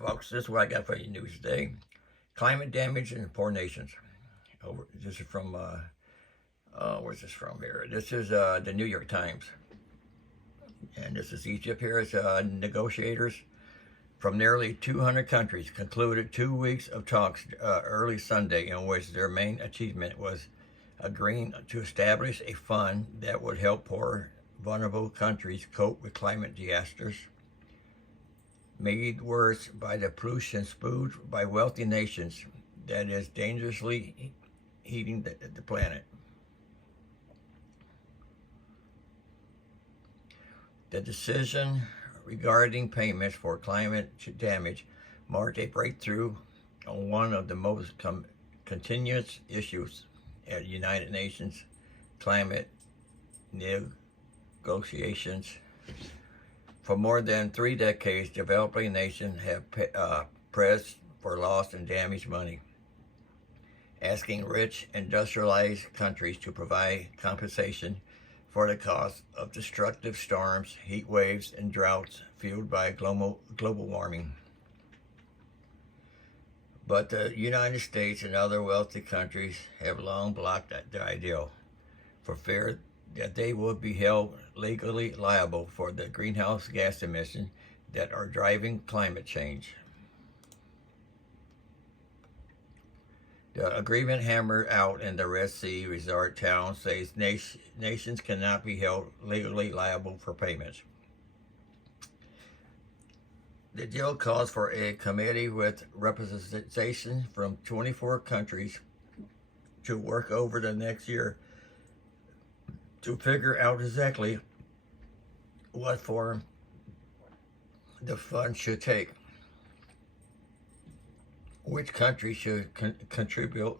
folks, this is what I got for you news today. Climate damage in poor nations. This is from, where's this from here? This is the New York Times. And this is Egypt. Here is negotiators from nearly 200 countries concluded 2 weeks of talks early Sunday in which their main achievement was agreeing to establish a fund that would help poor, vulnerable countries cope with climate disasters made worse by the pollution spewed by wealthy nations that is dangerously heating the planet. The decision regarding payments for climate damage marked a breakthrough on one of the most continuous issues at United Nations climate negotiations. For more than 3 decades, developing nations have pressed for lost and damaged money, asking rich industrialized countries to provide compensation for the cost of destructive storms, heat waves, and droughts fueled by global warming. But the United States and other wealthy countries have long blocked the ideal for fear that they would be held legally liable for the greenhouse gas emissions that are driving climate change. The agreement hammered out in the Red Sea resort town says nations cannot be held legally liable for payments. The deal calls for a committee with representation from 24 countries to work over the next year to figure out exactly what form the fund should take, which country should contribute,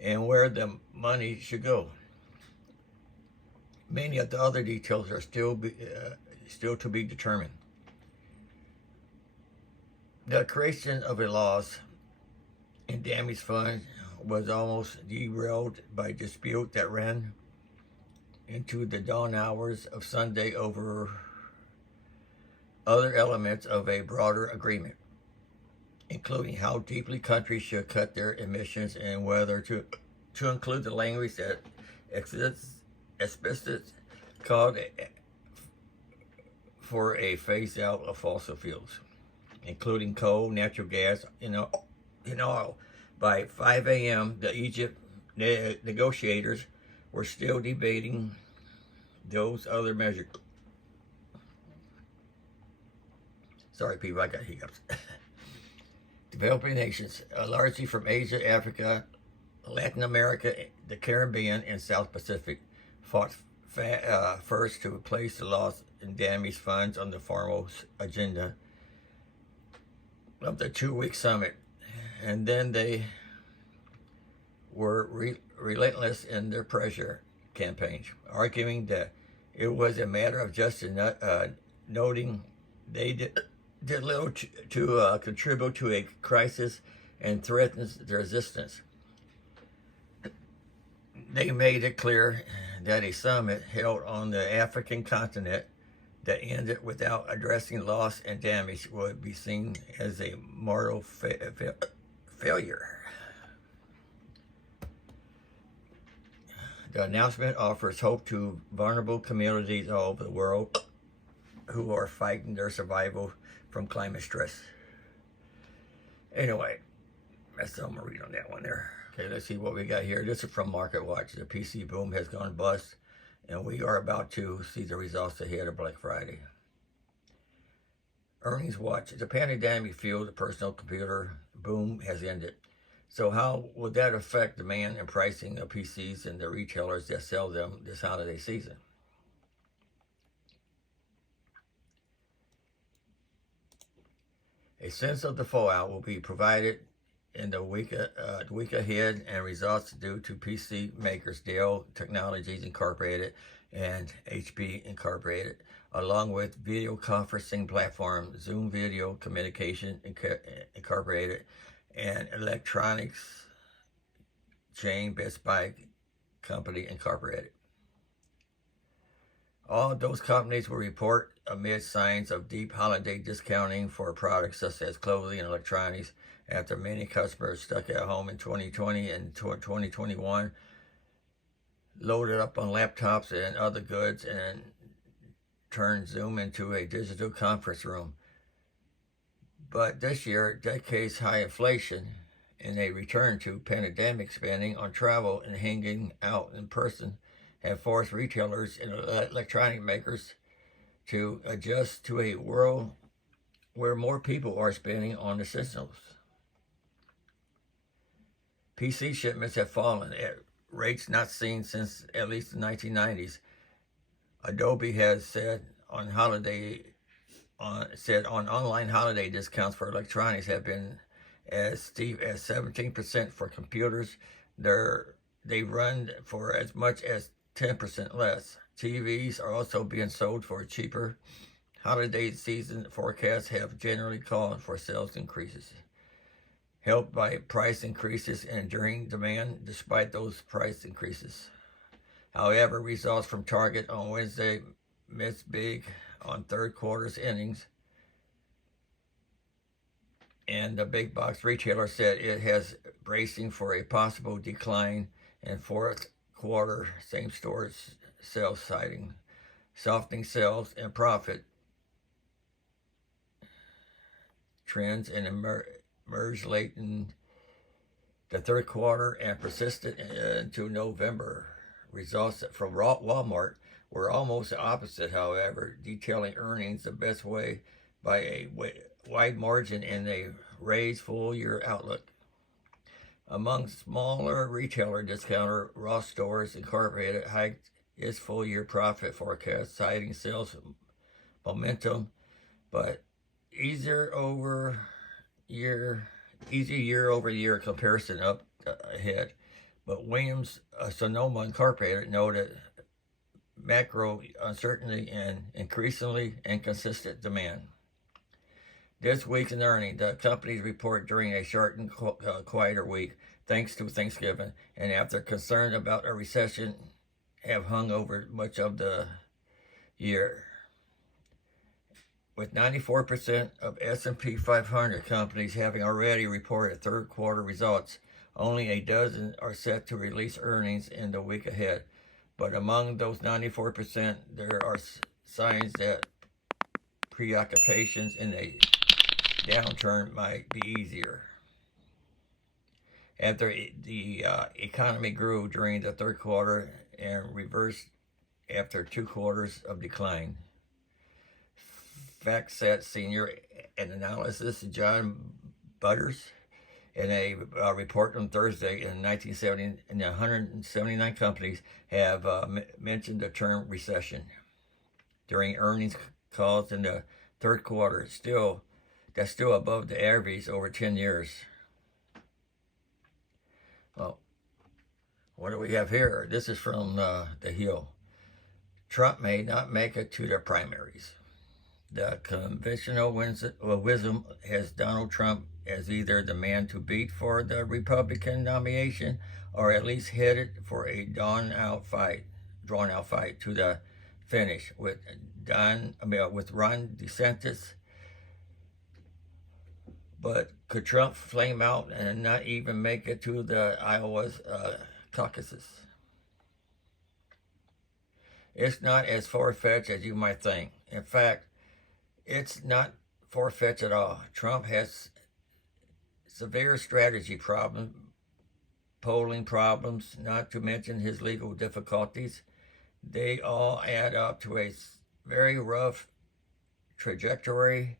and where the money should go. Many of the other details are still to be determined. The creation of a loss and damage fund was almost derailed by dispute that ran into the dawn hours of Sunday over other elements of a broader agreement, including how deeply countries should cut their emissions and whether to include the language that explicitly called for a phase out of fossil fuels, including coal, natural gas, and oil. By 5 a.m., the Egypt negotiators were still debating those other measures. Sorry, people, I got hiccups. Developing nations, largely from Asia, Africa, Latin America, the Caribbean, and South Pacific, fought first to place the loss and damage funds on the foremost agenda of the 2-week summit, and then they were relentless in their pressure campaigns, arguing that it was a matter of justice, noting they did little to contribute to a crisis and threatens their existence. They made it clear that a summit held on the African continent that ended without addressing loss and damage would be seen as a mortal failure. The announcement offers hope to vulnerable communities all over the world who are fighting their survival from climate stress. Anyway, that's all I'm going to read on that one there. Okay, let's see what we got here. This is from Market Watch. The PC boom has gone bust, and we are about to see the results ahead of Black Friday. Earnings Watch. The pandemic-fueled personal computer boom has ended. So how would that affect demand and pricing of PCs and the retailers that sell them this holiday season? A sense of the fallout will be provided in the week ahead, and results due to PC makers Dell Technologies Incorporated and HP Incorporated, along with video conferencing platform Zoom Video Communication Incorporated, and electronics chain Best Buy Company Incorporated. All those companies will report amid signs of deep holiday discounting for products such as clothing and electronics after many customers stuck at home in 2020 and 2021 loaded up on laptops and other goods and turned Zoom into a digital conference room. But this year, decades high inflation and a return to pandemic spending on travel and hanging out in person have forced retailers and electronic makers to adjust to a world where more people are spending on essentials. PC shipments have fallen at rates not seen since at least the 1990s. Adobe has said on online holiday discounts for electronics have been as steep as 17% for computers. They run for as much as 10% less. TVs are also being sold for cheaper. Holiday season forecasts have generally called for sales increases, helped by price increases and enduring demand despite those price increases. However, results from Target on Wednesday missed big on third quarter's earnings, and the big box retailer said it has bracing for a possible decline in fourth quarter same-store sales, citing softening sales and profit trends and emerged late in the third quarter and persisted into November. Results from Walmart were almost the opposite, however, detailing earnings the best way by a wide margin and a raised full-year outlook. Among smaller retailer discounter, Ross Stores Incorporated hiked its full-year profit forecast, citing sales momentum, but easier year-over-year comparison up ahead. But Williams Sonoma Incorporated noted macro uncertainty and increasingly inconsistent demand. This week's in earnings, the companies report during a shortened, quieter week, thanks to Thanksgiving, and after concern about a recession have hung over much of the year. With 94% of S&P 500 companies having already reported third quarter results, only a dozen are set to release earnings in the week ahead. But among those 94%, there are signs that preoccupations in a downturn might be easier. After the economy grew during the third quarter and reversed after 2 quarters of decline. FactSet senior analysis John Butters in a report on Thursday in 1970, and 179 companies have mentioned the term recession during earnings calls in the third quarter. That's still above the average over 10 years. Well, what do we have here? This is from The Hill. Trump may not make it to the primaries. The conventional wisdom has Donald Trump as either the man to beat for the Republican nomination, or at least headed for a drawn-out fight to the finish with Ron DeSantis. But could Trump flame out and not even make it to the Iowa caucuses? It's not as far-fetched as you might think. In fact, it's not far-fetched at all. Trump has severe strategy problems, polling problems, not to mention his legal difficulties. They all add up to a very rough trajectory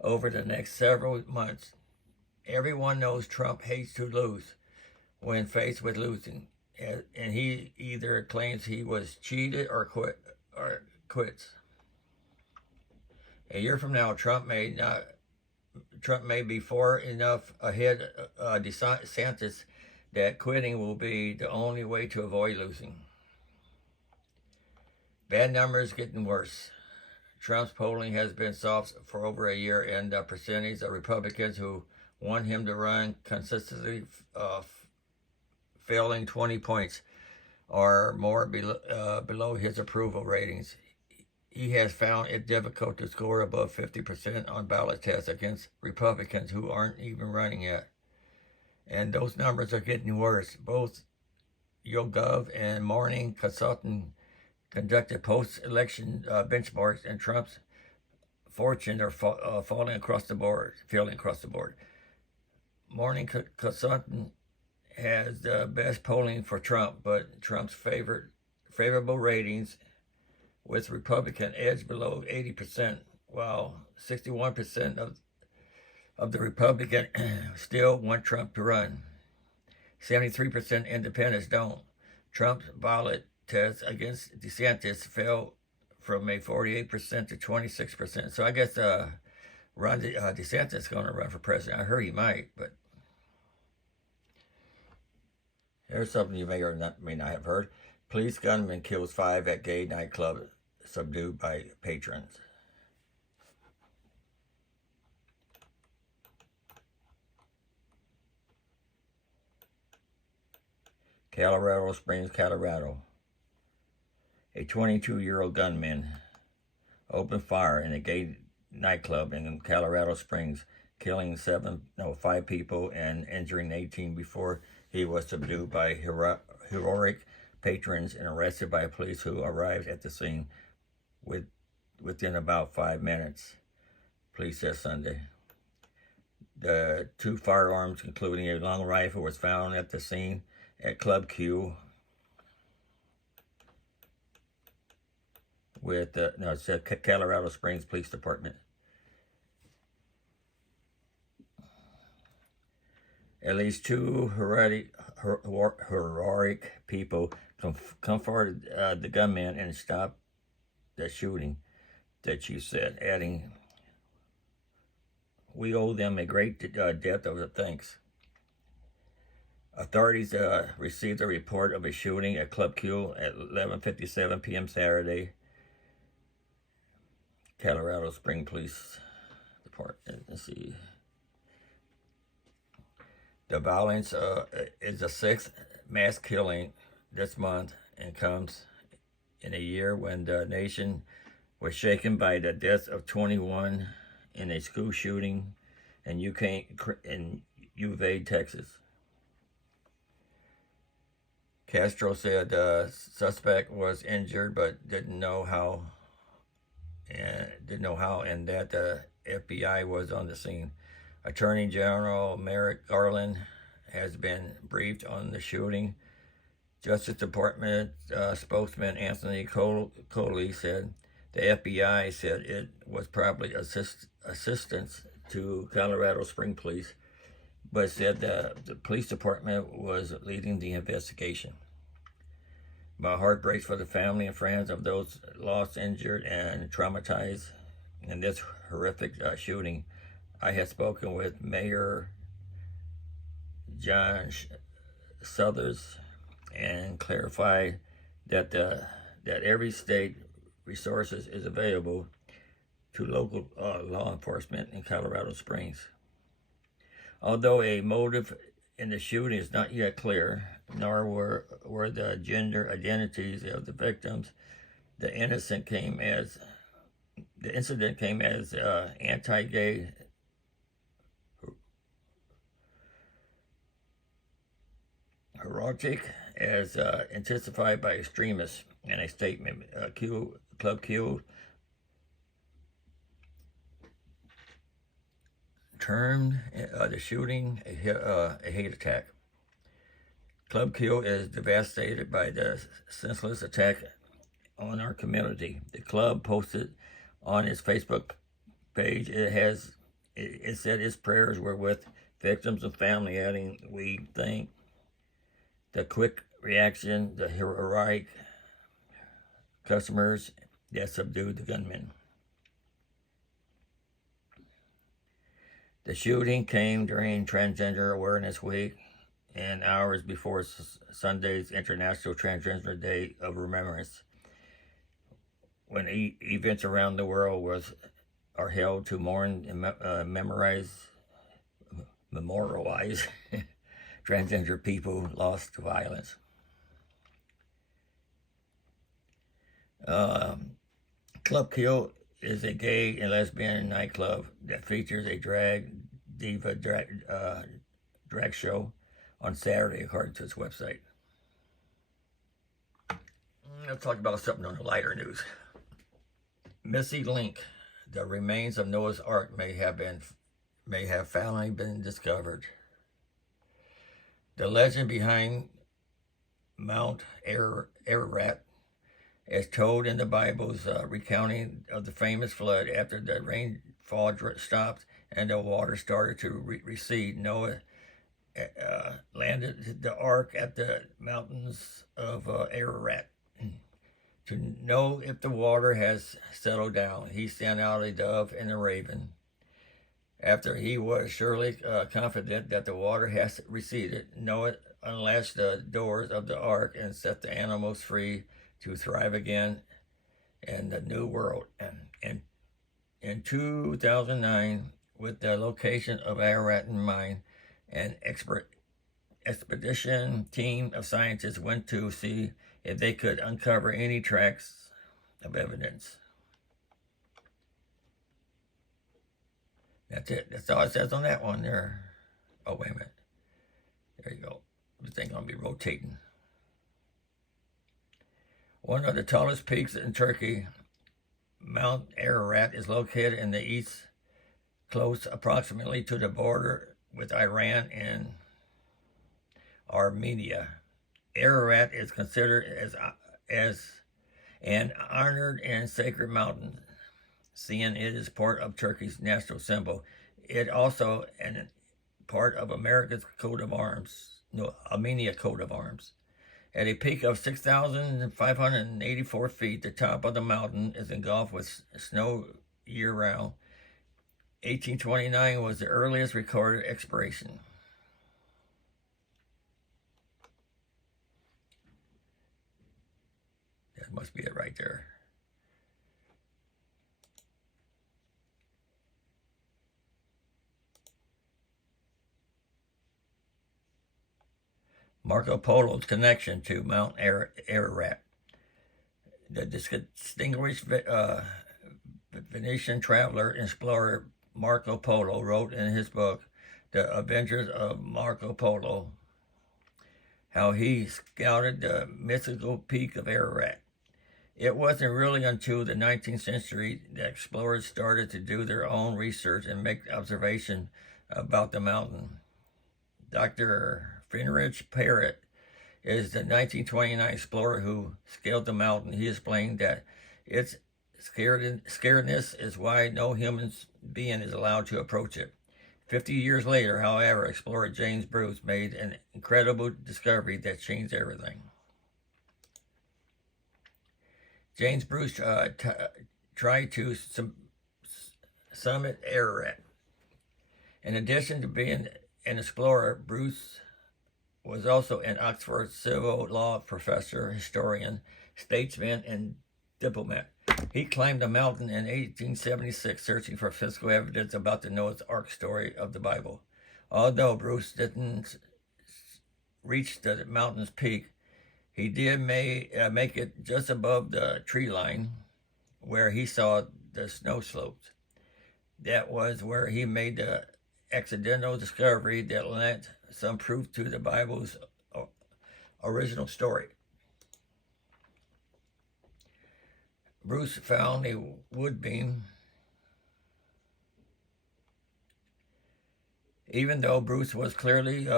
over the next several months. Everyone knows Trump hates to lose when faced with losing, and he either claims he was cheated or quits. A year from now, Trump may be far enough ahead of DeSantis that quitting will be the only way to avoid losing. Bad numbers getting worse. Trump's polling has been soft for over a year, and the percentage of Republicans who want him to run consistently failing 20 points or more below his approval ratings. he has found it difficult to score above 50% on ballot tests against Republicans who aren't even running yet. And those numbers are getting worse. Both YouGov and Morning Consultant conducted post-election benchmarks, and Trump's fortunes are falling across the board. Morning Consultant has the best polling for Trump, but Trump's favorable ratings with Republican edge below 80%, while 61% of the Republican still want Trump to run. 73% independents don't. Trump's ballot test against DeSantis fell from a 48% to 26%. So I guess DeSantis is going to run for president. I heard he might, but here's something you may or may not have heard. Police gunman kills 5 at gay nightclub subdued by patrons. Colorado Springs, Colorado. A 22-year-old gunman opened fire in a gay nightclub in Colorado Springs, killing 5 people and injuring 18 before he was subdued by heroic patrons and arrested by police who arrived at the scene within about 5 minutes, police said Sunday. The 2 firearms, including a long rifle, was found at the scene at Club Q with it said Colorado Springs Police Department. At least 2 heroic people comforted the gunman and stopped the shooting, the chief said, adding, "We owe them a great debt of thanks." Authorities received a report of a shooting at Club Q at 11:57 p.m. Saturday. Colorado Springs Police Department. Let's see. The violence is the 6th mass killing this month and comes in a year when the nation was shaken by the deaths of 21 in a school shooting in Uvalde, Texas. Castro said the suspect was injured but didn't know how, and that the FBI was on the scene. Attorney General Merrick Garland has been briefed on the shooting. Justice Department spokesman Anthony Coley said the FBI said it was probably assistance to Colorado Springs Police, but said that the police department was leading the investigation. My heart breaks for the family and friends of those lost, injured, and traumatized in this horrific shooting. I had spoken with Mayor John Suthers and clarified that every state resources is available to local law enforcement in Colorado Springs. Although a motive in the shooting is not yet clear, nor were the gender identities of the victims, the incident came as anti-gay rhetoric as intensified by extremists. In a statement, Club Q termed the shooting a hate attack. Club Q is devastated by the senseless attack on our community. The club posted on its Facebook page it said its prayers were with victims and family, adding, "We thank the quick reaction, the heroic customers that subdued the gunmen." The shooting came during Transgender Awareness Week and hours before Sunday's International Transgender Day of Remembrance, when events around the world are held to mourn and memorialize transgender people lost to violence. Club Kill is a gay and lesbian nightclub that features a diva drag show on Saturday, according to its website. Let's talk about something on the lighter news. Missy Link, the remains of Noah's Ark may have finally been discovered. The legend behind Mount Ararat, as told in the Bible's recounting of the famous flood after the rainfall stopped and the water started to recede, Noah landed the ark at the mountains of Ararat. To know if the water has settled down, he sent out a dove and a raven. After he was surely confident that the water has receded, Noah unlatched the doors of the ark and set the animals free to thrive again in the new world. And in 2009, with the location of Ararat in mind, an expedition team of scientists went to see if they could uncover any tracks of evidence. That's it. That's all it says on that one there. Oh, wait a minute. There you go. The thing's going to be rotating. One of the tallest peaks in Turkey, Mount Ararat, is located in the east, close approximately to the border with Iran and Armenia. Ararat is considered as an honored and sacred mountain, seeing it is part of Turkey's national symbol. It also an part of America's coat of arms, Armenia coat of arms. At a peak of 6,584 feet, the top of the mountain is engulfed with snow year-round. 1829 was the earliest recorded exploration. That must be it right there. Marco Polo's connection to Mount Ararat. The distinguished Venetian traveler and explorer Marco Polo wrote in his book, The Adventures of Marco Polo, how he scouted the mythical peak of Ararat. It wasn't really until the 19th century that explorers started to do their own research and make observations about the mountain. Dr. Friedrich Parrott is the 1929 explorer who scaled the mountain. He explained that its scaredness is why no human being is allowed to approach it. 50 years later, however, explorer James Bruce made an incredible discovery that changed everything. James Bruce tried to summit Ararat. In addition to being an explorer, Bruce was also an Oxford civil law professor, historian, statesman, and diplomat. He climbed the mountain in 1876, searching for physical evidence about the Noah's Ark story of the Bible. Although Bruce didn't reach the mountain's peak, he did make it just above the tree line, where he saw the snow slopes. That was where he made the accidental discovery that lent some proof to the Bible's original story. Bruce found a wood beam. Even though Bruce was clearly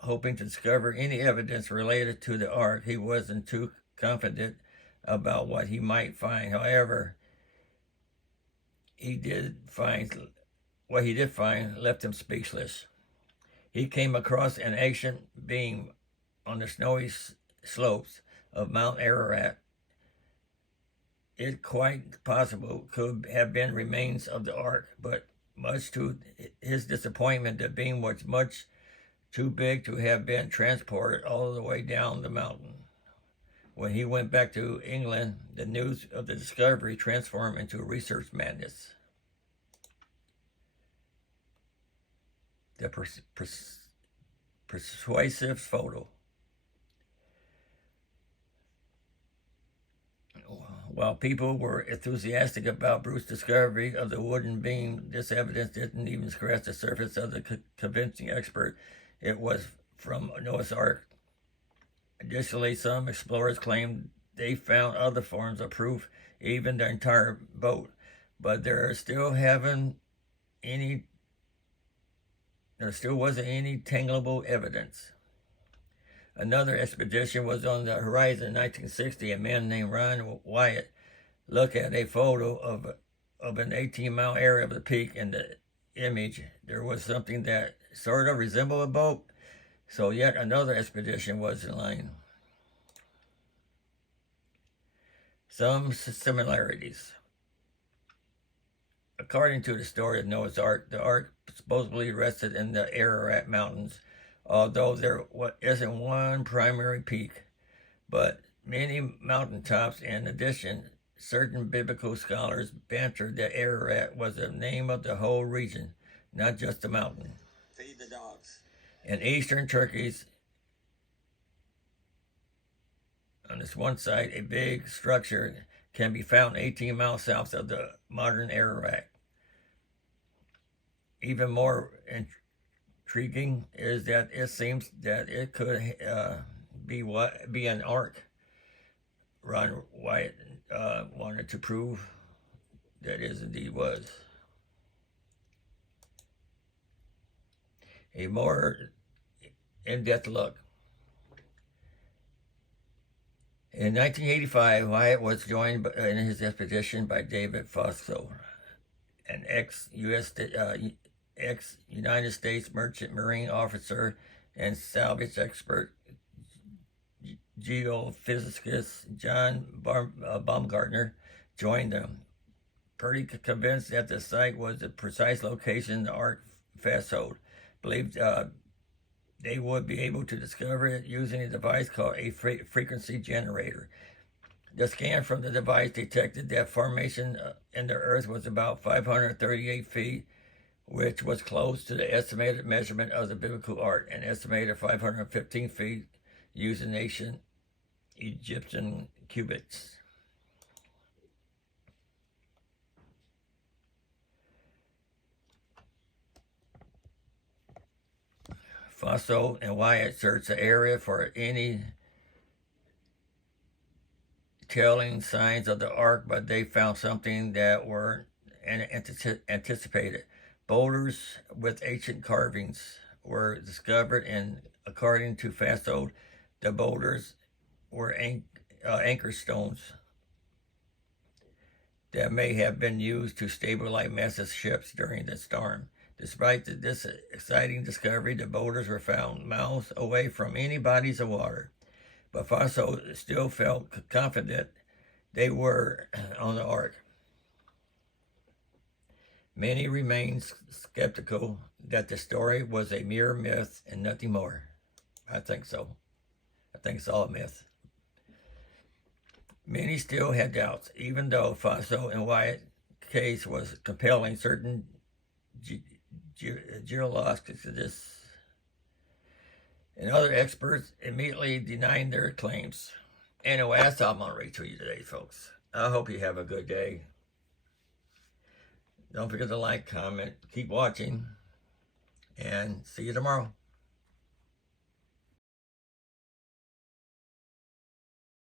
hoping to discover any evidence related to the ark, he wasn't too confident about what he might find. However, what he did find left him speechless. He came across an ancient beam on the snowy slopes of Mount Ararat. It quite possible could have been remains of the ark, but much to his disappointment, the beam was much too big to have been transported all the way down the mountain. When he went back to England, the news of the discovery transformed into research madness. The persuasive photo. While people were enthusiastic about Bruce's discovery of the wooden beam, this evidence didn't even scratch the surface of the convincing expert it was from Noah's Ark. Additionally, some explorers claimed they found other forms of proof, even the entire boat, but there still wasn't any tangible evidence. Another expedition was on the horizon in 1960. A man named Ron Wyatt looked at a photo of an 18-mile area of the peak. In the image, there was something that sort of resembled a boat, so yet another expedition was in line. Some similarities. According to the story of Noah's Ark, the Ark supposedly rested in the Ararat Mountains, although there isn't one primary peak, but many mountaintops. In addition, certain biblical scholars bantered that Ararat was the name of the whole region, not just the mountain. Feed the dogs. In eastern Turkey, on this one side, a big structure can be found 18 miles south of the modern Ararat. Even more intriguing is that it seems that it could be an ark. Ron Wyatt wanted to prove that it indeed was. A more in-depth look. In 1985, Wyatt was joined in his expedition by David Fosso, an ex-United States Merchant Marine officer and salvage expert. Geophysicist John Baumgartner joined them, pretty convinced that the site was the precise location the Ark fast-hold. Believed they would be able to discover it using a device called a frequency generator. The scan from the device detected that formation in the Earth was about 538 feet, which was close to the estimated measurement of the biblical Ark, an estimated 515 feet using ancient Egyptian cubits. Fosso and Wyatt searched the area for any telling signs of the Ark, but they found something that weren't anticipated. Boulders with ancient carvings were discovered, and according to Fosso, the boulders were anchor stones that may have been used to stabilize massive ships during the storm. Despite this exciting discovery, the boulders were found miles away from any bodies of water. But Fosso still felt confident they were on the Ark. Many remained skeptical that the story was a mere myth and nothing more. I think so. I think it's all a myth. Many still had doubts, even though Fosso and Wyatt's case was compelling. Certain geologists and other experts immediately denying their claims. Anyway, that's all I'm going to read to you today, folks. I hope you have a good day. Don't forget to like, comment, keep watching, and see you tomorrow.